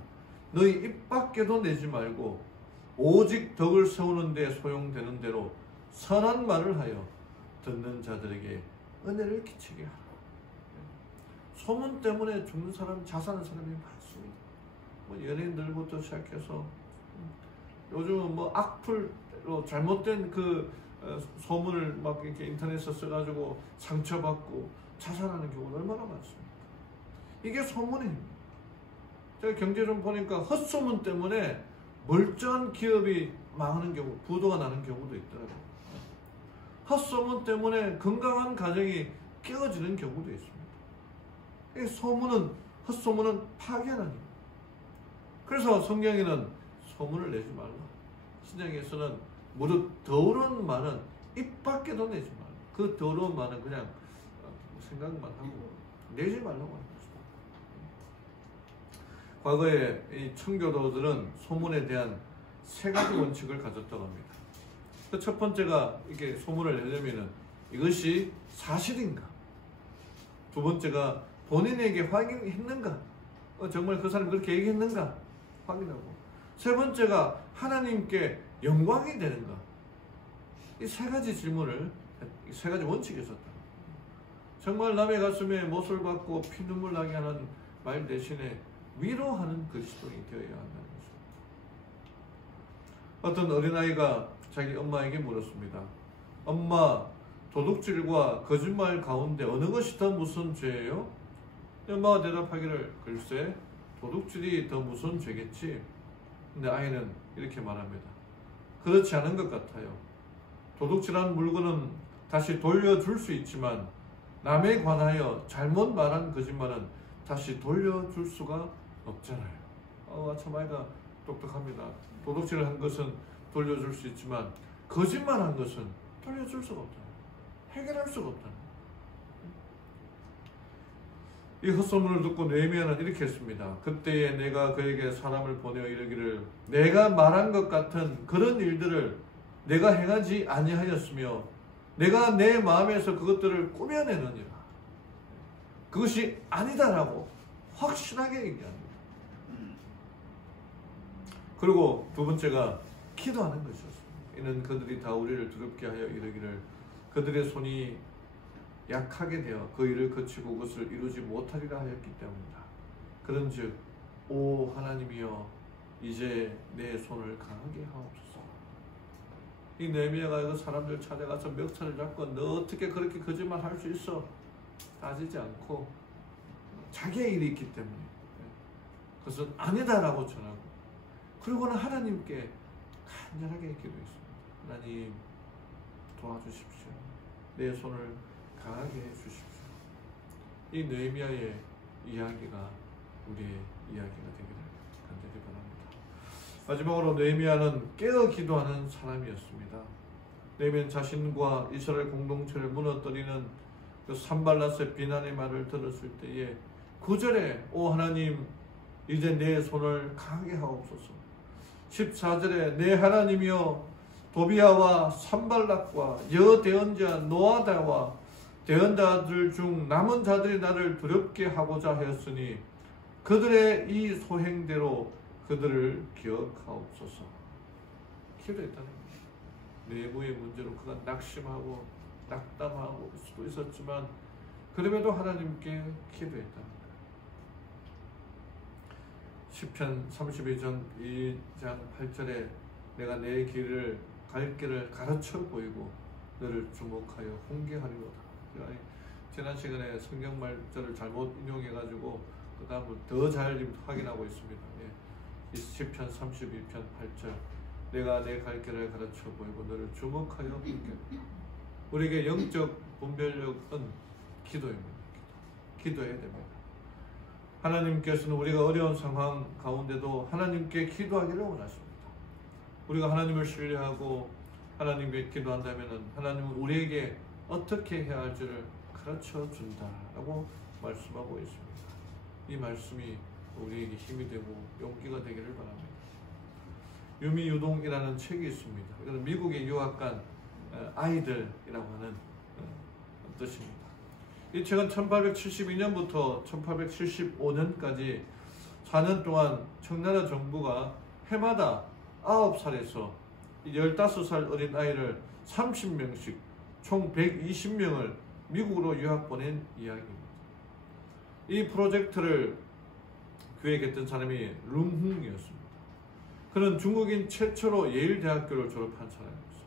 너희 입 밖에도 내지 말고 오직 덕을 세우는 데 소용되는 대로 선한 말을 하여 듣는 자들에게 은혜를 끼치게 하라. 소문 때문에 죽는 사람, 자살하는 사람이 많습니다. 연예인들부터 시작해서 요즘은 악플로 잘못된 그 소문을 막 이렇게 인터넷에 써가지고 상처받고 자살하는 경우가 얼마나 많습니까? 이게 소문입니다. 제가 경제 좀 보니까 헛소문 때문에 멀쩡한 기업이 망하는 경우, 부도가 나는 경우도 있더라고요. 헛소문 때문에 건강한 가정이 깨어지는 경우도 있습니다. 이 헛소문은 파괴하는. 그래서 성경에는 소문을 내지 말라. 신약에서는 무릇 더러운 말은 입 밖에도 내지 말라. 그 더러운 말은 그냥 생각만 하고 내지 말라고 하는 것입니다. 과거에 이 청교도들은 소문에 대한 3가지 원칙을 가졌다고 합니다. 그 첫 번째가 이게 소문을 내려면은 이것이 사실인가? 두 번째가 본인에게 확인했는가? 정말 그 사람이 그렇게 얘기했는가? 확인하고. 세 번째가 하나님께 영광이 되는가? 이 3가지 질문을, 이 3가지 원칙이 있었다. 정말 남의 가슴에 못을 박고 피눈물 나게 하는 말 대신에 위로하는 그리스도인이 되어야 한다는 것입니다. 어떤 어린아이가 자기 엄마에게 물었습니다. 엄마, 도둑질과 거짓말 가운데 어느 것이 더 무서운 죄예요? 엄마가 대답하기를 글쎄 도둑질이 더 무서운 죄겠지. 근데 아이는 이렇게 말합니다. 그렇지 않은 것 같아요. 도둑질한 물건은 다시 돌려줄 수 있지만 남에 관하여 잘못 말한 거짓말은 다시 돌려줄 수가 없잖아요. 참 아이가 똑똑합니다. 도둑질을 한 것은 돌려줄 수 있지만 거짓말한 것은 돌려줄 수가 없잖아요. 해결할 수가 없잖아요. 이 헛소문을 듣고 느헤미야는 이렇게 했습니다. 그때에 내가 그에게 사람을 보내어 이르기를 내가 말한 것 같은 그런 일들을 내가 행하지 아니하였으며 내가 내 마음에서 그것들을 꾸며내느니라. 그것이 아니다라고 확실하게 얘기합니다. 그리고 두 번째가 기도하는 것이었습니다. 이는 그들이 다 우리를 두렵게 하여 이르기를 그들의 손이 약하게 되어 그 일을 거치고 그것을 이루지 못하리라 하였기 때문이다. 그런즉 오 하나님이여 이제 내 손을 강하게 하옵소서. 이 느헤미야가 그 사람들 찾아가서 멱살을 잡고 너 어떻게 그렇게 거짓말 할 수 있어? 따지지 않고 자기의 일이 있기 때문에 그것은 아니다라고 전하고 그리고는 하나님께 간절하게 기도했습니다. 하나님 도와주십시오. 내 손을 강하게 해주십시오. 이 느헤미야의 이야기가 우리의 이야기가 되기를 간절히 바랍니다. 마지막으로 느헤미야는 깨어 기도하는 사람이었습니다. 느헤미야는 자신과 이스라엘 공동체를 무너뜨리는 그 산발랏의 비난의 말을 들었을 때에 9절에 오 하나님 이제 내 손을 강하게 하옵소서. 14절에 내 하나님이여 도비야와 산발락과 여대언자 노아다와 대언자들 중 남은 자들이 나를 두렵게 하고자 하였으니 그들의 이 소행대로 그들을 기억하옵소서. 기도했다는 겁니다. 내부의 문제로 그가 낙심하고 낙담하고 수도 있었지만 그럼에도 하나님께 기도했다는 거예요. 시편 32장 2장 8절에 내가 내 길을 갈 길을 가르쳐 보이고 너를 주목하여 홍계하리로다. 지난 시간에 성경 말절을 잘못 인용해가지고 그 다음은 더 잘 확인하고 있습니다. 이 시편 32편 8절 내가 내 갈 길을 가르쳐 보이고 너를 주목하여 홍계하리로다. 우리에게 영적 분별력은 기도입니다. 기도해야 됩니다. 하나님께서는 우리가 어려운 상황 가운데도 하나님께 기도하기를 원하십니다. 우리가 하나님을 신뢰하고 하나님께 기도한다면 하나님은 우리에게 어떻게 해야 할지를 가르쳐 준다라고 말씀하고 있습니다. 이 말씀이 우리에게 힘이 되고 용기가 되기를 바랍니다. 유미유동이라는 책이 있습니다. 이건 미국에 유학 간 아이들이라고 하는 뜻입니다. 이 책은 1872년부터 1875년까지 4년 동안 청나라 정부가 해마다 9살에서 15살 어린 아이를 30명씩 총 120명을 미국으로 유학 보낸 이야기입니다. 이 프로젝트를 기획했던 사람이 룽흥이었습니다. 그는 중국인 최초로 예일대학교를 졸업한 사람이었습니다.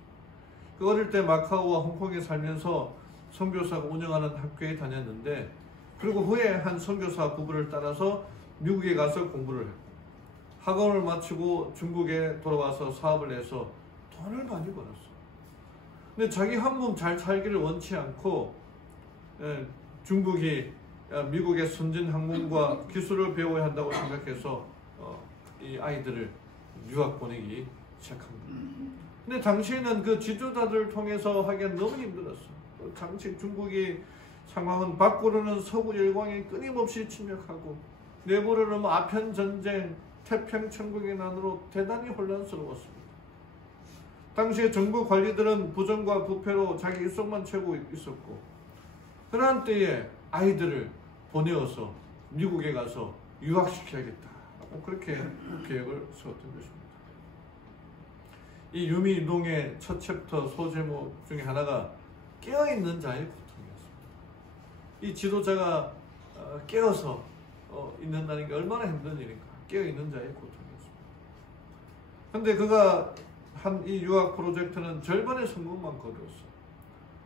그 어릴 때 마카오와 홍콩에 살면서 선교사가 운영하는 학교에 다녔는데 그리고 후에 한 선교사 부부를 따라서 미국에 가서 공부를 했고 학원을 마치고 중국에 돌아와서 사업을 해서 돈을 많이 벌었어요. 근데 자기 한 몸 잘 살기를 원치 않고 중국이 미국의 선진 학문과 기술을 배워야 한다고 생각해서 이 아이들을 유학 보내기 시작합니다. 근데 당시에는 그 지도자들을 통해서 하기엔 너무 힘들었어요. 당시 중국이 상황은 밖으로는 서구 열강이 끊임없이 침략하고 내부로는 아편 전쟁, 태평 천국의 난으로 대단히 혼란스러웠습니다. 당시에 정부 관리들은 부정과 부패로 자기 입속만 채우고 있었고 그러한 때에 아이들을 보내어서 미국에 가서 유학시켜야겠다. 그렇게 계획을 세웠던 것입니다. 이 유미유동의 첫 챕터 소제목 중에 하나가 깨어있는 자의 고통이었습니다. 이 지도자가 깨어서 있는다는 게 얼마나 힘든 일인가. 깨어있는 자의 고통이었습니다. 그런데 그가 한 이 유학 프로젝트는 절반의 성공만 거두었어요.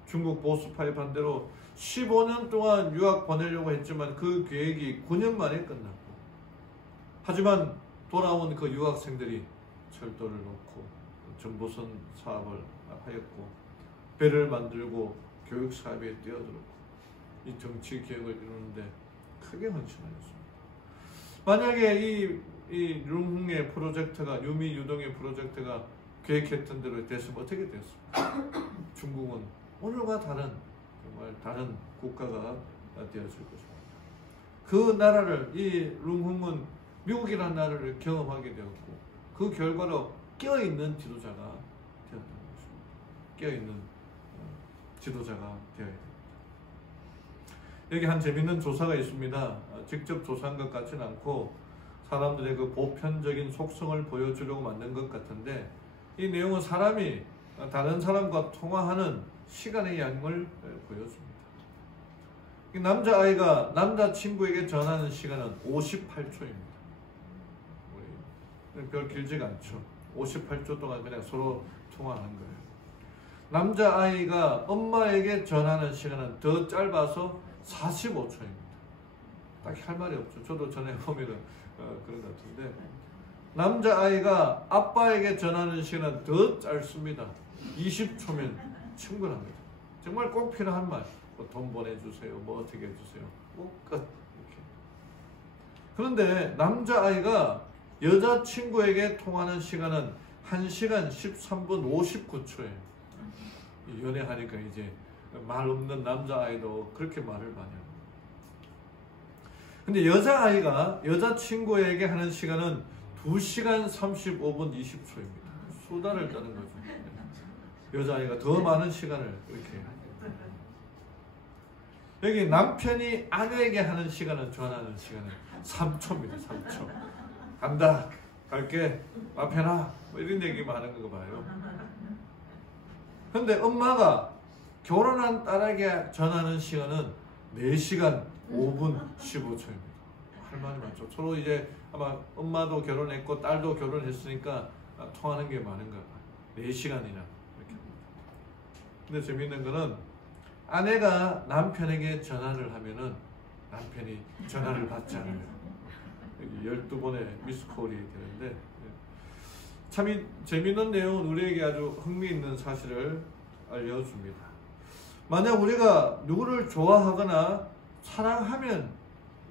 중국 보수파의 반대로 15년 동안 유학 보내려고 했지만 그 계획이 9년 만에 끝났고 하지만 돌아온 그 유학생들이 철도를 놓고 정보선 사업을 하였고 배를 만들고 교육 사업에 뛰어들었고 이 정치 개혁을 이루는데 크게 헌신하였습니다. 만약에 이 룽흥의 프로젝트가 유미 유동의 프로젝트가 계획했던 대로 됐으면 어떻게 됐습니까? 중국은 오늘과 다른 정말 다른 국가가 되었을 것입니다. 그 나라를 이 룽흥은 미국이라는 나라를 경험하게 되었고 그 결과로 깨어있는 지도자가 되었던 것입니다. 깨어있는 지도자가 되어야 됩니다. 여기 한 재밌는 조사가 있습니다. 직접 조사한 것 같지는 않고 사람들의 그 보편적인 속성을 보여주려고 만든 것 같은데 이 내용은 사람이 다른 사람과 통화하는 시간의 양을 보여줍니다. 남자아이가 남자친구에게 전하는 시간은 58초입니다. 별 길지가 않죠. 58초 동안 그냥 서로 통화하는 거예요. 남자아이가 엄마에게 전하는 시간은 더 짧아서 45초입니다. 딱히 할 말이 없죠. 저도 전에 보면은 그런 것 같은데 남자아이가 아빠에게 전하는 시간은 더 짧습니다. 20초면 충분합니다. 정말 꼭 필요한 말, 뭐 돈 보내주세요, 뭐 어떻게 해주세요, 뭐 끝. 이렇게. 그런데 남자아이가 여자친구에게 통하는 시간은 1시간 13분 59초예요. 연애하니까 이제 말 없는 남자아이도 그렇게 말을 많이 합니다. 근데 여자아이가 여자친구에게 하는 시간은 2시간 35분 20초입니다. 수다를 떠는 거죠. 여자아이가 더 많은 시간을 이렇게 해요. 여기 남편이 아내에게 하는 시간은 전하는 시간은 3초입니다. 3초. 간다. 갈게. 앞에 놔. 뭐 이런 얘기만 하는 거 봐요. 근데 엄마가 결혼한 딸에게 전하는 시간은 4시간 5분 15초입니다. 할 말이 많죠. 서로 이제 아마 엄마도 결혼했고 딸도 결혼했으니까 통하는 게 많은가 봐요. 4시간이나 이렇게 합니다. 근데 재밌는 거는 아내가 남편에게 전화를 하면은 남편이 전화를 받지 않아요. 여기 12번의 미스콜이 되는데 참 재밌는 내용은 우리에게 아주 흥미있는 사실을 알려줍니다. 만약 우리가 누구를 좋아하거나 사랑하면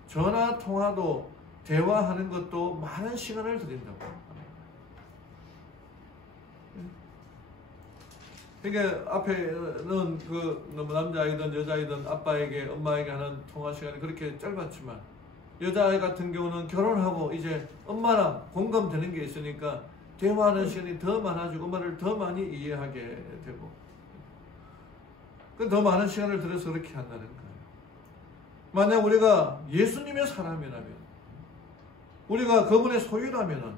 전화 통화도 대화하는 것도 많은 시간을 드린다고 합니다. 그러니까 앞에는 그 남자아이든 여자아이든 아빠에게 엄마에게 하는 통화 시간이 그렇게 짧았지만 여자아이 같은 경우는 결혼하고 이제 엄마랑 공감되는 게 있으니까 대화하는 시간이 더 많아지고 엄마를 더 많이 이해하게 되고 더 많은 시간을 들여서 그렇게 한다는 거예요. 만약 우리가 예수님의 사람이라면 우리가 그분의 소유라면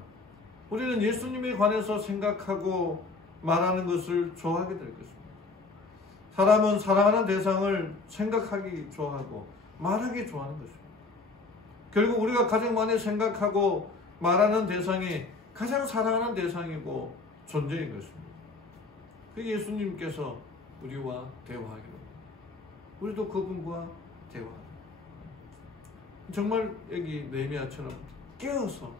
우리는 예수님에 관해서 생각하고 말하는 것을 좋아하게 될 것입니다. 사람은 사랑하는 대상을 생각하기 좋아하고 말하기 좋아하는 것입니다. 결국 우리가 가장 많이 생각하고 말하는 대상이 가장 사랑하는 대상이고 존재인 것입니다. 그 예수님께서 우리와 대화하기로 합니다. 우리도 그분과 대화합니다. 정말 여기 느헤미야처럼 깨어서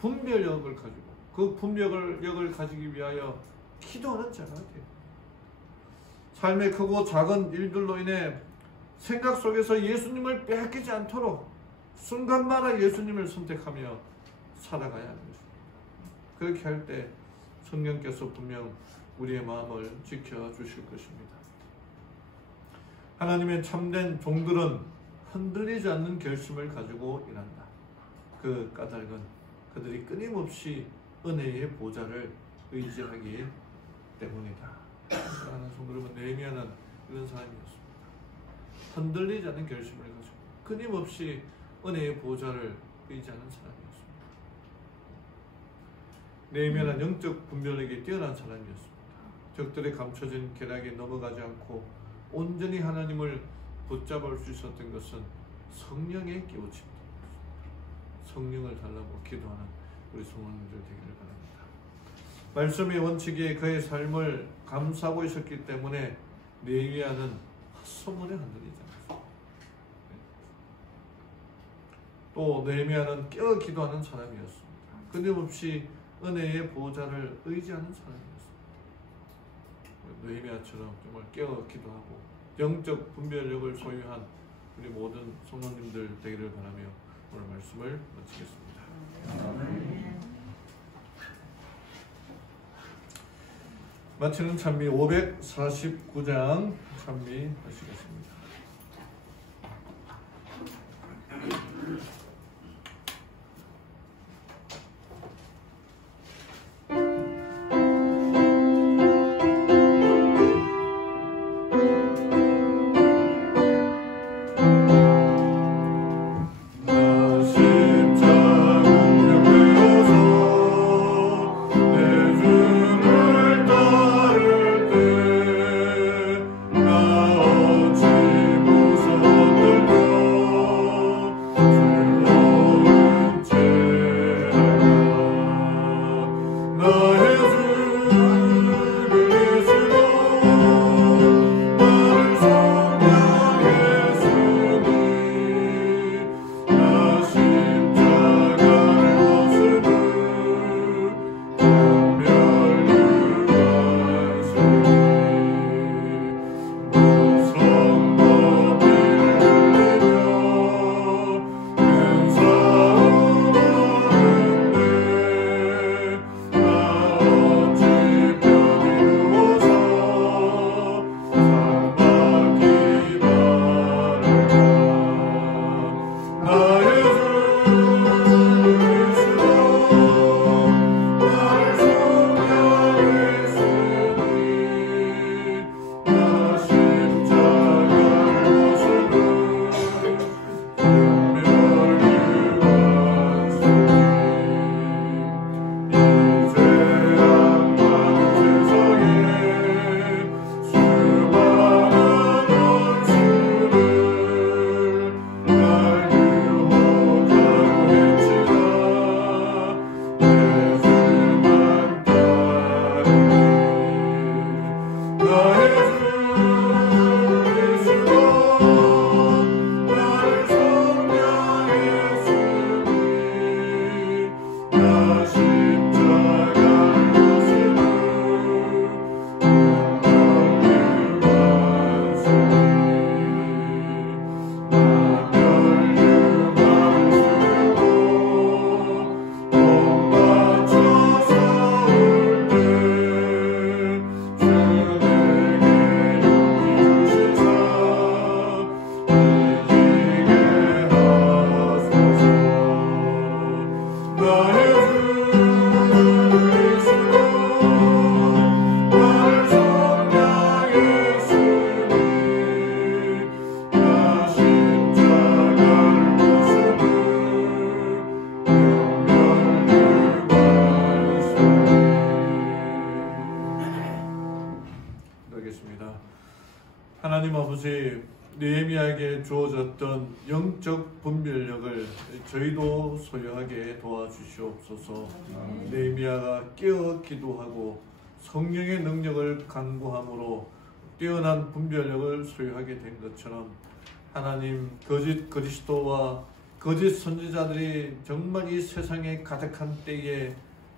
분별력을 가지고 그 분별력을 가지기 위하여 기도하는 자가 돼요. 삶의 크고 작은 일들로 인해 생각 속에서 예수님을 빼앗기지 않도록 순간마다 예수님을 선택하며 살아가야 하는 것입니다. 그렇게 할 때 성령께서 분명 우리의 마음을 지켜주실 것입니다. 하나님의 참된 종들은 흔들리지 않는 결심을 가지고 일한다. 그 까닭은 그들이 끊임없이 은혜의 보좌를 의지하기 때문이다. 사랑하는 성도 여러분, 느헤미야는 이런 사람이었습니다. 흔들리지 않는 결심을 가지고 끊임없이 은혜의 보좌를 의지하는 사람이었습니다. 느헤미야는 영적 분별력이 뛰어난 사람이었습니다. 적들의 감춰진 계략에 넘어가지 않고 온전히 하나님을 붙잡을 수 있었던 것은 성령의 깨우침입니다. 성령을 달라고 기도하는 우리 성도님들 되기를 바랍니다. 말씀의 원칙에 그의 삶을 감싸고 있었기 때문에 느헤미야는 헛소문에 흔들리지 않았습니다. 또 느헤미야는 깨어 기도하는 사람이었습니다. 끊임없이 은혜의 보호자를 의지하는 사람이었습니다. 느헤미야처럼 정말 깨어 기도하고 영적 분별력을 소유한 우리 모든 성도님들 되기를 바라며 오늘 말씀을 마치겠습니다. 마치는 찬미 549장 찬미하시겠습니다. 하나님 아버지, 느헤미야에게 주어졌던 영적 분별력을 저희도 소유하게 도와주시옵소서. 느헤미야가 깨어 기도하고 성령의 능력을 간구함으로 뛰어난 분별력을 소유하게 된 것처럼 하나님, 거짓 그리스도와 거짓 선지자들이 정말 이 세상에 가득한 때에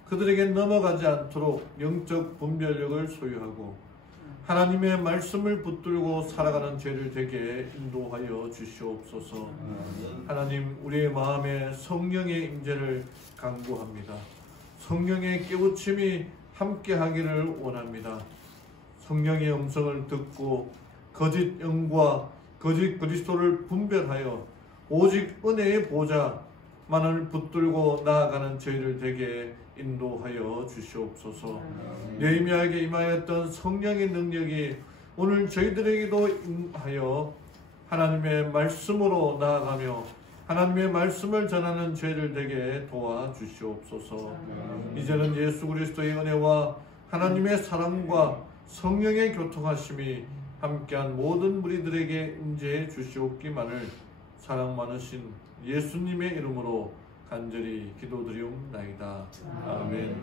그들에게 넘어가지 않도록 영적 분별력을 소유하고 하나님의 말씀을 붙들고 살아가는 죄를 되게 인도하여 주시옵소서. 하나님, 우리의 마음에 성령의 임재를 간구합니다. 성령의 깨우침이 함께하기를 원합니다. 성령의 음성을 듣고 거짓 영과 거짓 그리스도를 분별하여 오직 은혜의 보좌만을 붙들고 나아가는 저희를 되게 인도하여 주시옵소서. 느헤미야에게 임하였던 성령의 능력이 오늘 저희들에게도 임하여 하나님의 말씀으로 나아가며 하나님의 말씀을 전하는 저희를 되게 도와주시옵소서. 이제는 예수 그리스도의 은혜와 하나님의 사랑과 성령의 교통하심이 함께한 모든 무리들에게 임재해 주시옵기만을 사랑 많으신 예수님의 이름으로 간절히 기도드리옵나이다. 아멘.